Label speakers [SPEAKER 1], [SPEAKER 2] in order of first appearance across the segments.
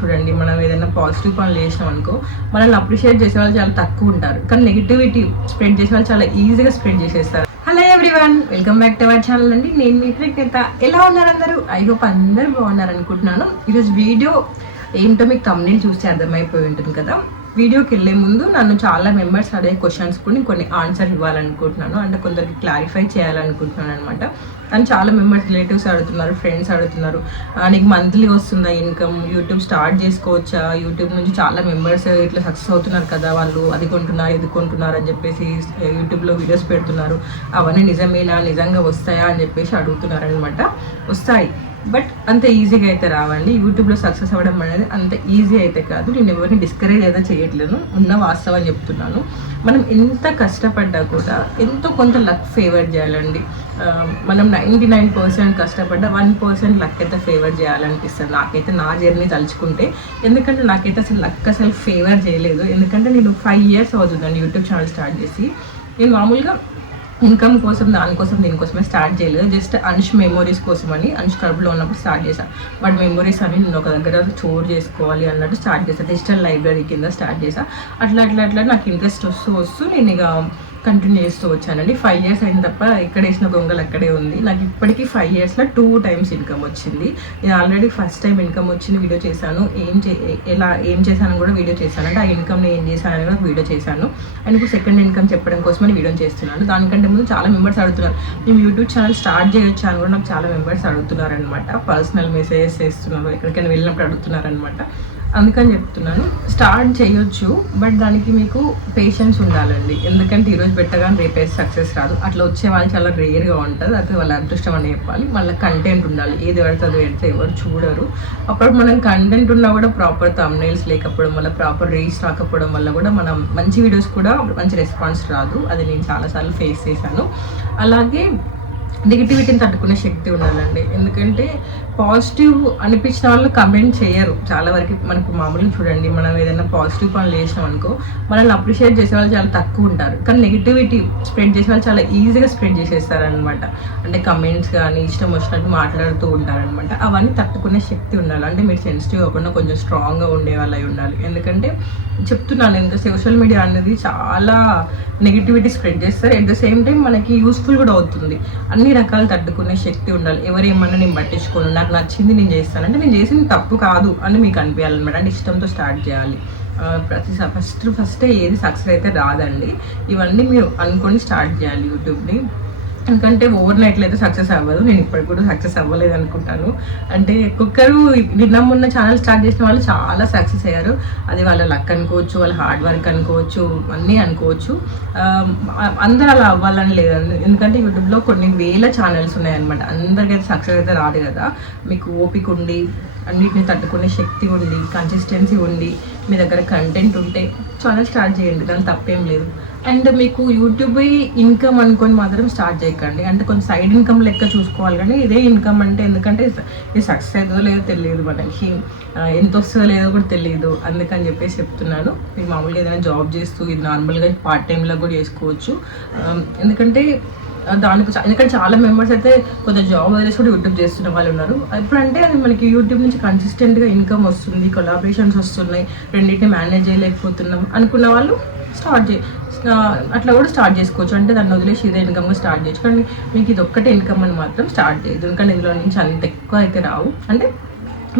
[SPEAKER 1] చూడండి మనం ఏదైనా పాజిటివ్ పనులు చేసినాం అనుకో మనల్ని అప్రిషియేట్ చేసే వాళ్ళు చాలా తక్కువ ఉంటారు. కానీ నెగిటివిటీ స్ప్రెడ్ చేసే వాళ్ళు చాలా ఈజీగా స్ప్రెడ్ చేసేస్తారు. Hello everyone welcome back to our channel అండి. నేను మీ కృతజ్ఞత ఎలా ఉన్నారు అందరూ? ఐ హోప్ అందరూ బాగున్నారు అనుకుంటున్నాను ఈరోజు వీడియో ఏంటో మీకు తమ్ముని చూస్తే అర్థమైపోయి ఉంటుంది కదా. వీడియోకి వెళ్ళే ముందు నన్ను చాలా మెంబర్స్ అడిగే క్వశ్చన్స్ కూడా కొన్ని ఆన్సర్ ఇవ్వాలనుకుంటున్నాను. అంటే కొందరికి క్లారిఫై చేయాలనుకుంటున్నాను అనమాట కానీ చాలా మెంబర్స్ రిలేటివ్స్ అడుగుతున్నారు ఫ్రెండ్స్ అడుగుతున్నారు. నీకు మంత్లీ వస్తుందా ఇన్కమ్ యూట్యూబ్ స్టార్ట్ చేసుకోవచ్చా? యూట్యూబ్ నుంచి చాలా మెంబర్స్ ఇట్లా సక్సెస్ అవుతున్నారు కదా వాళ్ళు. అది కొంటున్నారు ఇది కొంటున్నారు అని చెప్పేసి యూట్యూబ్లో వీడియోస్ పెడుతున్నారు. అవన్నీ నిజమేనా? నిజంగా వస్తాయా? అని చెప్పేసి అడుగుతున్నారు అనమాట వస్తాయి. బట్ అంత ఈజీగా అయితే రావండి యూట్యూబ్లో సక్సెస్ అవ్వడం అనేది అంత ఈజీ అయితే కాదు. నేను ఎవరిని డిస్కరేజ్ అయితే చేయట్లేను. ఉన్న వాస్తవం చెప్తున్నాను. మనం ఎంత కష్టపడ్డా కూడా ఎంతో కొంత లక్ ఫేవర్ చేయాలండి. మనం నైంటీ నైన్ పర్సెంట్ కష్టపడ్డా వన్ పర్సెంట్ లక్ అయితే ఫేవర్ చేయాలనిపిస్తుంది. నాకైతే నా జర్నీ తలుచుకుంటే. ఎందుకంటే నాకైతే అసలు లక్ అసలు ఫేవర్ చేయలేదు. ఎందుకంటే నేను ఫైవ్ ఇయర్స్ అవుతుందండి యూట్యూబ్ ఛానల్ స్టార్ట్ చేసి. నేను మామూలుగా ఇన్కమ్ కోసం దానికోసం దీనికోసమే స్టార్ట్ చేయలేదు. జస్ట్ అనుష్ మెమోరీస్ కోసం అని అనుష్ కడుపులో ఉన్నప్పుడు స్టార్ట్ చేశాను బట్ మెమోరీస్ అని నేను ఒక దగ్గర స్టోర్ చేసుకోవాలి అన్నట్టు స్టార్ట్ చేశాను డిజిటల్ లైబ్రరీ కింద స్టార్ట్ చేశాను అట్లా అట్లా అట్లా నాకు ఇంట్రెస్ట్ వస్తూ వస్తూ నేను ఇక కంటిన్యూ చేస్తూ వచ్చానండి. ఫైవ్ ఇయర్స్ అయిన తప్ప ఎక్కడ వేసిన గొంగలు అక్కడే ఉంది. నాకు ఇప్పటికీ ఫైవ్ ఇయర్స్లో టూ టైమ్స్ ఇన్కమ్ వచ్చింది. నేను ఆల్రెడీ ఫస్ట్ టైం ఇన్కమ్ వచ్చింది వీడియో చేశాను. ఏం చే ఎలా ఏం చేశాను కూడా వీడియో చేశాను. అంటే ఆ ఇన్కమ్ని ఏం చేశాను కూడా వీడియో చేశాను. అండ్ ఇప్పుడు సెకండ్ ఇన్కమ్ చెప్పడం కోసమని వీడియో చేస్తున్నాను. దానికంటే ముందు చాలా మెంబర్స్ అడుగుతున్నారు. మేము యూట్యూబ్ ఛానల్ స్టార్ట్ చేయొచ్చు? అని కూడా నాకు చాలా మెంబర్స్ అడుగుతున్నారు అనమాట పర్సనల్ మెసేజెస్ చేస్తున్నారు. ఎక్కడికైనా వెళ్ళినప్పుడు అడుగుతున్నారనమాట అందుకని చెప్తున్నాను. స్టార్ట్ చేయొచ్చు బట్ దానికి మీకు పేషెన్స్ ఉండాలండి. ఎందుకంటే ఈరోజు పెట్టగానే రేపే సక్సెస్ రాదు. అట్లా వచ్చే వాళ్ళు చాలా రేర్గా ఉంటుంది అది వాళ్ళ అదృష్టం అని చెప్పాలి. మళ్ళీ కంటెంట్ ఉండాలి. ఏది పడితే అది పెడితే ఎవరు చూడరు. అప్పుడు మనం కంటెంట్ ఉన్నా కూడా ప్రాపర్ తమ్నైల్స్ లేకపోవడం వల్ల ప్రాపర్ రీచ్ రాకపోవడం వల్ల కూడా మనం మంచి వీడియోస్ కూడా మంచి రెస్పాన్స్ రాదు. అది నేను చాలాసార్లు ఫేస్ చేశాను. అలాగే నెగిటివిటీని తట్టుకునే శక్తి ఉండాలండి. ఎందుకంటే పాజిటివ్ అనిపించిన వాళ్ళు కమెంట్ చేయరు. చాలా వరకు మనకు మామూలుగా చూడండి మనం ఏదైనా పాజిటివ్ పనులు చేసినాం అనుకో మనల్ని అప్రిషియేట్ చేసే వాళ్ళు చాలా తక్కువ ఉంటారు. కానీ నెగిటివిటీ స్ప్రెడ్ చేసే వాళ్ళు చాలా ఈజీగా స్ప్రెడ్ చేసేస్తారనమాట అంటే కమెంట్స్ కానీ ఇష్టం వచ్చినట్టు మాట్లాడుతూ ఉంటారనమాట అవన్నీ తట్టుకునే శక్తి ఉండాలి. అంటే మీరు సెన్సిటివ్ అవ్వకుండా కొంచెం స్ట్రాంగ్గా ఉండే వాళ్ళు ఉండాలి. ఎందుకంటే చెప్తున్నాను ఇంకా సోషల్ మీడియా అనేది చాలా నెగిటివిటీ స్ప్రెడ్ చేస్తారు. అట్ ద సేమ్ టైం మనకి యూస్ఫుల్ కూడా అవుతుంది. అన్ని రకాలు తట్టుకునే శక్తి ఉండాలి. ఎవరేమన్నా నేను పట్టించుకోను నాకు నచ్చింది నేను చేస్తాను అంటే నేను చేసింది తప్పు కాదు అని మీకు అనిపించాలన్నమాట. అంటే ఇష్టంతో స్టార్ట్ చేయాలి. ప్రతి ఫస్ట్ ఫస్ట్ ఏది సక్సెస్ అయితే రాదండి. ఇవన్నీ మీరు అనుకొని స్టార్ట్ చేయాలి యూట్యూబ్ని. ఎందుకంటే ఓవర్ నైట్లో అయితే సక్సెస్ అవ్వదు. నేను ఇప్పటికి కూడా సక్సెస్ అవ్వలేదు అనుకుంటాను. అంటే ఒక్కొక్కరు నిన్న మొన్న ఛానల్ స్టార్ట్ చేసిన వాళ్ళు చాలా సక్సెస్ అయ్యారు. అది వాళ్ళ లక్ అనుకోవచ్చు వాళ్ళ హార్డ్ వర్క్ అనుకోవచ్చు అన్నీ అనుకోవచ్చు. అందరూ అలా అవ్వాలని లేదు. ఎందుకంటే యూట్యూబ్లో కొన్ని వేల ఛానల్స్ ఉన్నాయన్నమాట. అందరికైతే సక్సెస్ అయితే రాదు కదా. మీకు ఓపిక ఉండి అన్నిటిని తట్టుకునే శక్తి ఉండి కన్సిస్టెన్సీ ఉండి మీ దగ్గర కంటెంట్ ఉంటే ఛానల్ స్టార్ట్ చేయండి. దాని తప్పేం లేదు. అండ్ మీకు యూట్యూబ్ ఇన్కమ్ అనుకొని మాత్రం స్టార్ట్ చేయకండి. అంటే కొంచెం సైడ్ ఇన్కమ్ లెక్క చూసుకోవాలి కానీ ఇదే ఇన్కమ్ అంటే ఎందుకంటే ఇది సక్సెస్ అవుతుందో లేదో తెలియదు మనకి. ఎంత వస్తుందో లేదో కూడా తెలియదు. అందుకని చెప్పేసి చెప్తున్నాను. మీరు మామూలుగా ఏదైనా జాబ్ చేస్తూ ఇది నార్మల్గా పార్ట్ టైంలో కూడా చేసుకోవచ్చు. ఎందుకంటే దానికి ఎందుకంటే చాలా మెంబర్స్ అయితే కొంత జాబ్ వదిలేసి కూడా యూట్యూబ్ చేస్తున్న వాళ్ళు ఉన్నారు. ఎప్పుడంటే అది మనకి యూట్యూబ్ నుంచి కన్సిస్టెంట్గా ఇన్కమ్ వస్తుంది కొలాబరేషన్స్ వస్తున్నాయి రెండింటిని మేనేజ్ చేయలేకపోతున్నాం అనుకున్న వాళ్ళు స్టార్ట్ చే అట్లా కూడా స్టార్ట్ చేసుకోవచ్చు. అంటే దాన్ని వదిలేసి ఇదే ఇన్కమ్గా స్టార్ట్ చేయొచ్చు. కానీ మీకు ఇది ఒక్కటే ఇన్కమ్ అని మాత్రం స్టార్ట్ చేయదు ఎందుకంటే ఇందులో నుంచి అంత ఎక్కువ అయితే రావు. అంటే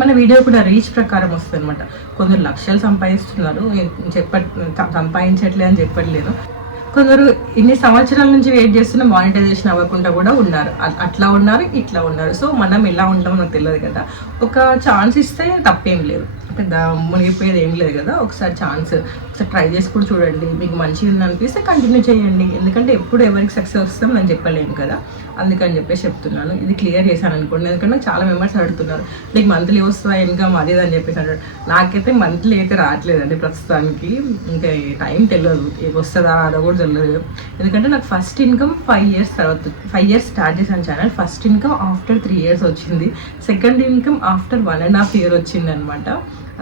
[SPEAKER 1] మన వీడియో కూడా రీచ్ ప్రకారం వస్తుంది అనమాట కొందరు లక్షలు సంపాదిస్తున్నారు. చెప్ప సంపాదించట్లే అని చెప్పట్లేదు. కొందరు ఇన్ని సంవత్సరాల నుంచి వెయిట్ చేస్తున్న మానిటైజేషన్ అవ్వకుండా కూడా ఉన్నారు. అట్లా ఉన్నారు ఇట్లా ఉన్నారు. సో మనం ఎలా ఉంటామో నాకు తెలియదు కదా. ఒక ఛాన్స్ ఇస్తే తప్పేం లేదు. పెద్ద మునిగిపోయేది ఏం లేదు కదా ఒకసారి ఛాన్స్ ఒకసారి ట్రై చేసి కూడా చూడండి. మీకు మంచిగా అనిపిస్తే కంటిన్యూ చేయండి. ఎందుకంటే ఎప్పుడు ఎవరికి సక్సెస్ వస్తాం నేను చెప్పలేము కదా. అందుకని చెప్పేసి చెప్తున్నాను. ఇది క్లియర్ చేశాను అనుకోండి. ఎందుకంటే నాకు చాలా మెంబర్స్ అడుగుతున్నారు. నీకు మంత్లీ వస్తుందా ఇన్కమ్ అది అని చెప్పేసి అంటారు నాకైతే మంత్లీ అయితే రావట్లేదండి ప్రస్తుతానికి. ఇంకా టైం తెలియదు వస్తుందా అదో కూడా తెలియదు ఎందుకంటే నాకు ఫస్ట్ ఇన్కమ్ ఫైవ్ ఇయర్స్ తర్వాత ఫైవ్ ఇయర్స్ స్టార్ట్ చేశాను channel first income after three years వచ్చింది. Second income after one and half year వచ్చింది అనమాట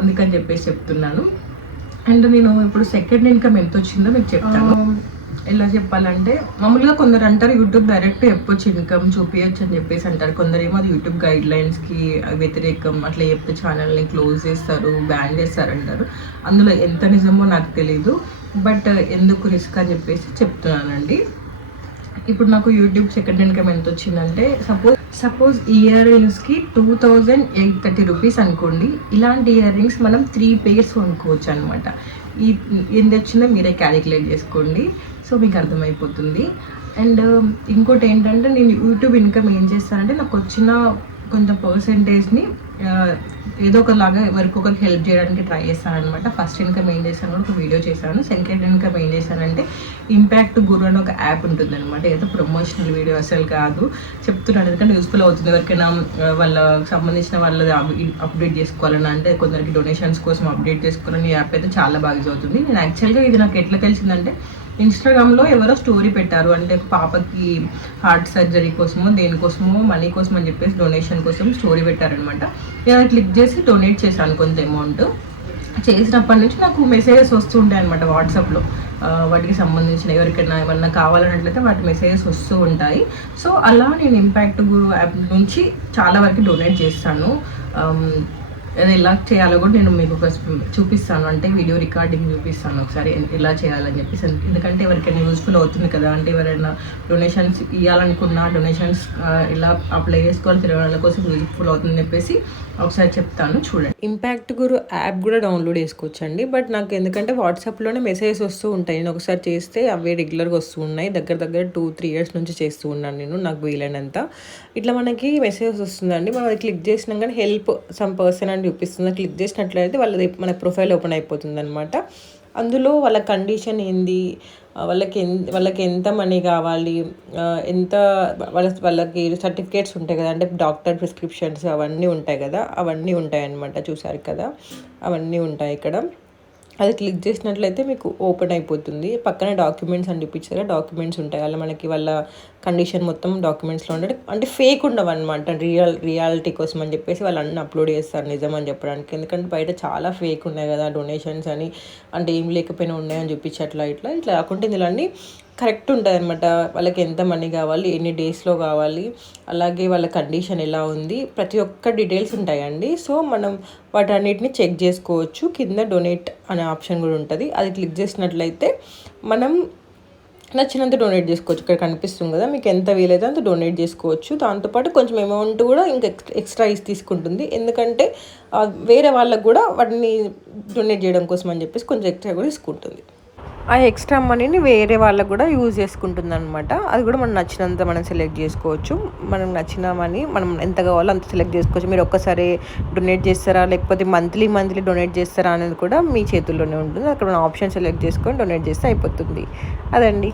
[SPEAKER 1] అందుకని చెప్పేసి చెప్తున్నాను. అండ్ నేను ఇప్పుడు సెకండ్ ఇన్కమ్ ఎంత వచ్చిందో మీకు చెప్తాను. ఎలా చెప్పాలంటే మామూలుగా కొందరు అంటారు యూట్యూబ్ డైరెక్ట్ చెప్పొచ్చు ఇన్కమ్ చూపించచ్చు అని చెప్పేసి అంటారు. కొందరు ఏమో అది యూట్యూబ్ గైడ్ లైన్స్కి వ్యతిరేకం అట్లా చెప్తే ఛానల్ని క్లోజ్ చేస్తారు బ్యాన్ చేస్తారు అంటారు. అందులో ఎంత నిజమో నాకు తెలీదు. బట్ ఎందుకు రిస్క్ అని చెప్పేసి చెప్తున్నానండి. ఇప్పుడు నాకు యూట్యూబ్ సెకండ్ ఇన్కమ్ ఎంత వచ్చిందంటే suppose suppose year రింగ్స్కి two thousand eight thirty rupees అనుకోండి. ఇలాంటి ఇయర్ రింగ్స్ మనం త్రీ పేర్స్ కొనుక్కోవచ్చు అనమాట ఈ ఎంత వచ్చిందో మీరే క్యాలిక్యులేట్ చేసుకోండి. సో మీకు అర్థమైపోతుంది. అండ్ ఇంకోటి ఏంటంటే నేను యూట్యూబ్ ఇన్కమ్ ఏం చేస్తానంటే నాకు వచ్చిన కొంచెం పర్సంటేజ్ని ఏదో ఒకలాగా ఎవరికొకరికి హెల్ప్ చేయడానికి ట్రై చేస్తాను అనమాట ఫస్ట్ ఇన్కమ్ ఏం చేశాను కూడా ఒక వీడియో చేశాను. సెకండ్ ఇన్కమ్ ఏం చేశానంటే ఇంపాక్ట్ గురు అని ఒక యాప్ ఉంటుందన్నమాట. ఏదో ప్రమోషనల్ వీడియో అసలు కాదు. చెప్తున్నాను ఎందుకంటే యూస్ఫుల్ అవుతుంది. ఎవరికైనా వాళ్ళ సంబంధించిన వాళ్ళది అప్డేట్ చేసుకోవాలని అంటే కొందరికి డొనేషన్స్ కోసం అప్డేట్ చేసుకోవాలని యాప్ అయితే చాలా బాగా చదువుతుంది నేను యాక్చువల్గా ఇది నాకు ఎట్లా తెలిసిందంటే ఇన్స్టాగ్రామ్లో ఎవరో స్టోరీ పెట్టారు. అంటే పాపకి హార్ట్ సర్జరీ కోసమో దేనికోసమో మనీ కోసం అని చెప్పేసి డొనేషన్ కోసం స్టోరీ పెట్టారనమాట నేను క్లిక్ చేసి డొనేట్ చేశాను కొంత అమౌంట్ చేసినప్పటి నుంచి నాకు మెసేజెస్ వస్తుంటాయి అనమాట వాట్సాప్లో వాటికి సంబంధించిన ఎవరికైనా ఏమన్నా కావాలన్నట్లయితే వాటి మెసేజెస్ వస్తూ ఉంటాయి. సో అలా నేను ఇంపాక్ట్ గురు యాప్ నుంచి చాలా వరకు డొనేట్ చేస్తాను. అది ఎలా చేయాలో కూడా నేను మీకు ఒక చూపిస్తాను. అంటే వీడియో రికార్డింగ్ చూపిస్తాను ఒకసారి. ఎలా చేయాలని చెప్పేసి. ఎందుకంటే ఎవరికైనా యూజ్ఫుల్ అవుతుంది కదా. అంటే ఎవరైనా డొనేషన్స్ ఇవ్వాలనుకున్నా డొనేషన్స్ ఇలా అప్లై చేసుకోవాలి తెలియని వాళ్ళ కోసం యూస్ఫుల్ అవుతుంది చెప్పేసి ఒకసారి చెప్తాను. చూడండి. ఇంపాక్ట్ గురు యాప్ కూడా డౌన్లోడ్ చేసుకోవచ్చు అండి బట్ నాకు ఎందుకంటే వాట్సాప్లోనే మెసేజెస్ వస్తూ ఉంటాయి. నేను ఒకసారి చేస్తే అవే రెగ్యులర్గా వస్తూ ఉన్నాయి. దగ్గర దగ్గర టూ త్రీ ఇయర్స్ నుంచి చేస్తూ ఉన్నాను నేను. నాకు వీలైనంత. ఇట్లా మనకి మెసేజెస్ వస్తుందండి. మనం అది క్లిక్ చేసినాక కానీ హెల్ప్ సమ్ పర్సన్ అని చూపిస్తుంది. క్లిక్ చేసినట్లయితే వాళ్ళది మన ప్రొఫైల్ ఓపెన్ అయిపోతుంది అనమాట అందులో వాళ్ళ కండిషన్ ఏంది? వాళ్ళకి ఎన్ వాళ్ళకి ఎంత మనీ కావాలి? ఎంత వాళ్ళ వాళ్ళకి సర్టిఫికేట్స్ ఉంటాయి కదా అంటే డాక్టర్ ప్రిస్క్రిప్షన్స్ అవన్నీ ఉంటాయి కదా అవన్నీ ఉంటాయి అన్నమాట చూసారు కదా అవన్నీ ఉంటాయి ఇక్కడ. అది క్లిక్ చేసినట్లయితే మీకు ఓపెన్ అయిపోతుంది. పక్కన డాక్యుమెంట్స్ అని చూపించారు డాక్యుమెంట్స్ ఉంటాయి. అలా మనకి వాళ్ళ కండిషన్ మొత్తం డాక్యుమెంట్స్లో ఉంటాయి అంటే ఫేక్ ఉండవు అనమాట రియల్ రియాలిటీ కోసం అని చెప్పేసి వాళ్ళు అన్ని అప్లోడ్ చేస్తారు నిజం అని చెప్పడానికి. ఎందుకంటే బయట చాలా ఫేక్ ఉన్నాయి కదా డొనేషన్స్ అని. అంటే ఏం లేకపోయినా ఉన్నాయని చూపించి అట్లా ఇట్లా ఇట్లా. కాకుండా ఇందులో అన్ని కరెక్ట్ ఉంటుంది అనమాట వాళ్ళకి ఎంత మనీ కావాలి ఎన్ని డేస్లో కావాలి అలాగే వాళ్ళ కండిషన్ ఎలా ఉంది ప్రతి ఒక్క డీటెయిల్స్ ఉంటాయండి. సో మనం వాటన్నిటిని చెక్ చేసుకోవచ్చు. కింద డొనేట్ అనే ఆప్షన్ కూడా ఉంటుంది. అది క్లిక్ చేసినట్లయితే మనం నచ్చినంత డొనేట్ చేసుకోవచ్చు. ఇక్కడ కనిపిస్తుంది కదా మీకు ఎంత వీలైతే అంత డొనేట్ చేసుకోవచ్చు. దాంతోపాటు కొంచెం అమౌంట్ కూడా ఇంకా ఎక్స్ట్రా ఇస్ తీసుకుంటుంది. ఎందుకంటే వేరే వాళ్ళకు కూడా వాటిని డొనేట్ చేయడం కోసం అని చెప్పేసి కొంచెం ఎక్స్ట్రా కూడా తీసుకుంటుంది ఆ ఎక్స్ట్రా మనీని వేరే వాళ్ళకు కూడా యూజ్ చేసుకుంటుంది అనమాట అది కూడా మనం నచ్చినంత మనం సెలెక్ట్ చేసుకోవచ్చు. మనం నచ్చిన మనీ మనం ఎంత కావాలో అంత సెలెక్ట్ చేసుకోవచ్చు. మీరు ఒక్కసారి డొనేట్ చేస్తారా? లేకపోతే మంత్లీ మంత్లీ డొనేట్ చేస్తారా అనేది కూడా మీ చేతుల్లోనే ఉంటుంది. అక్కడ మనం ఆప్షన్ సెలెక్ట్ చేసుకొని డొనేట్ చేస్తే అయిపోతుంది. అదండి.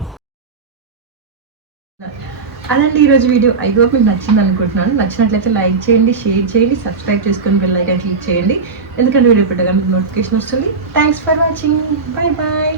[SPEAKER 1] అదండి ఈరోజు వీడియో. ఐ హోప్ మీకు నచ్చింది అనుకుంటున్నాను. నచ్చినట్లయితే లైక్ చేయండి షేర్ చేయండి సబ్స్క్రైబ్ చేసుకొని బెల్ ఐకాన్ క్లిక్ చేయండి. ఎందుకంటే వీడియో పెట్టగానే నోటిఫికేషన్ వస్తుంది. Thanks for watching bye bye